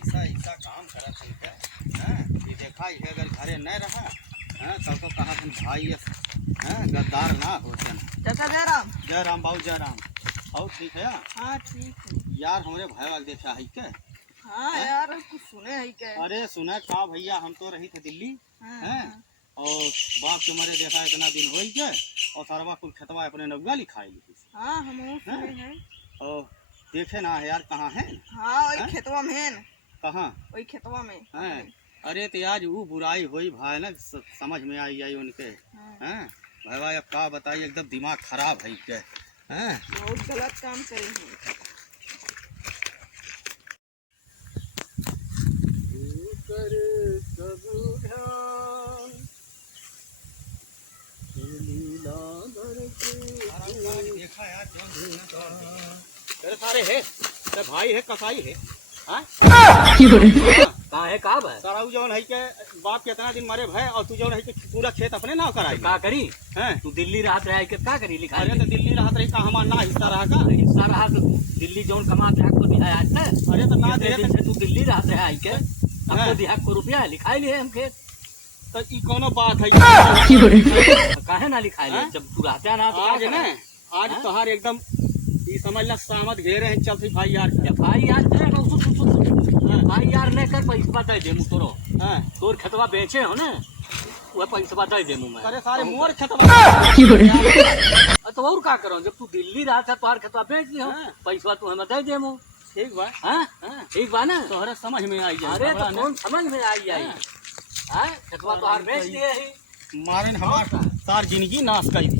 ऐसा ऐसा काम करत है कि देखा ही अगर घरे न रहा तब तो कहा तुम भाई गद्दार ना हो जन। चाचा जयराम। जयराम बाबू जयराम। और ठीक है? हाँ ठीक है यार हमारे भाई वाल देखा है क्या? हाँ यार कुछ सुने है क्या? अरे सुना का भैया, हम तो रही थे दिल्ली हैं और बाप तुम्हारे देखा इतना दिन हो ही गए और सारवा कुल खतवा अपने नौगा लिखाई ली। हाँ हम सुने हैं। और देखे ना यार कहाँ है? हाँ वही खेतवा में है। कहाँ? वही खेतवा में हैं? अरे तो आज वो बुराई हुई भाई ना, समझ में आई उनके हैं भाई भाई। अब का बताइए, एकदम दिमाग खराब है क्या हैं? बहुत गलत काम करे हैं। देखा यार सारे है भाई है कसाई है का है का भाई सारा जौन है के बाप कितना दिन मरे भाई और तू जौन है के पूरा खेत अपने नाव कराई का करी हैं? तू दिल्ली रहत रहा के का करी लिखा अरे तो दिल्ली रहत रही का हमार ना हिस्सा रहा का? हिस्सा रहा तो दिल्ली जौन कमात है को दिया आज तक। अरे तो ना दे दिन से तू दिल्ली रहत रहा है के हमको दिया को रुपया लिखाई लिए हम खेत तो ई कोनो बात है काहे ना लिखाई लिए जब तू रहता ना तो आज ना आज तोहार एकदम ई समझ ला सामत घेरे हैं। चल भाई यार भाई यार भाई यार नहीं कर पैसा दे दे तोरो तोर खेतवा बेचे हो ना वो पैसा दे दे मैं। अरे सारे मोर खेतवा तो और का करो, जब तू दिल्ली रहा था तोहार खेतवा बेच ली हो पैसा तू हमें दे दे मु। ठीक बा ठीक बा ना? तोहरे समझ में आई जाए। अरे तो कौन समझ में आई खेतवा तोहार बेच दिए ही मारे हमार सार जिंदगी नाश कर दी।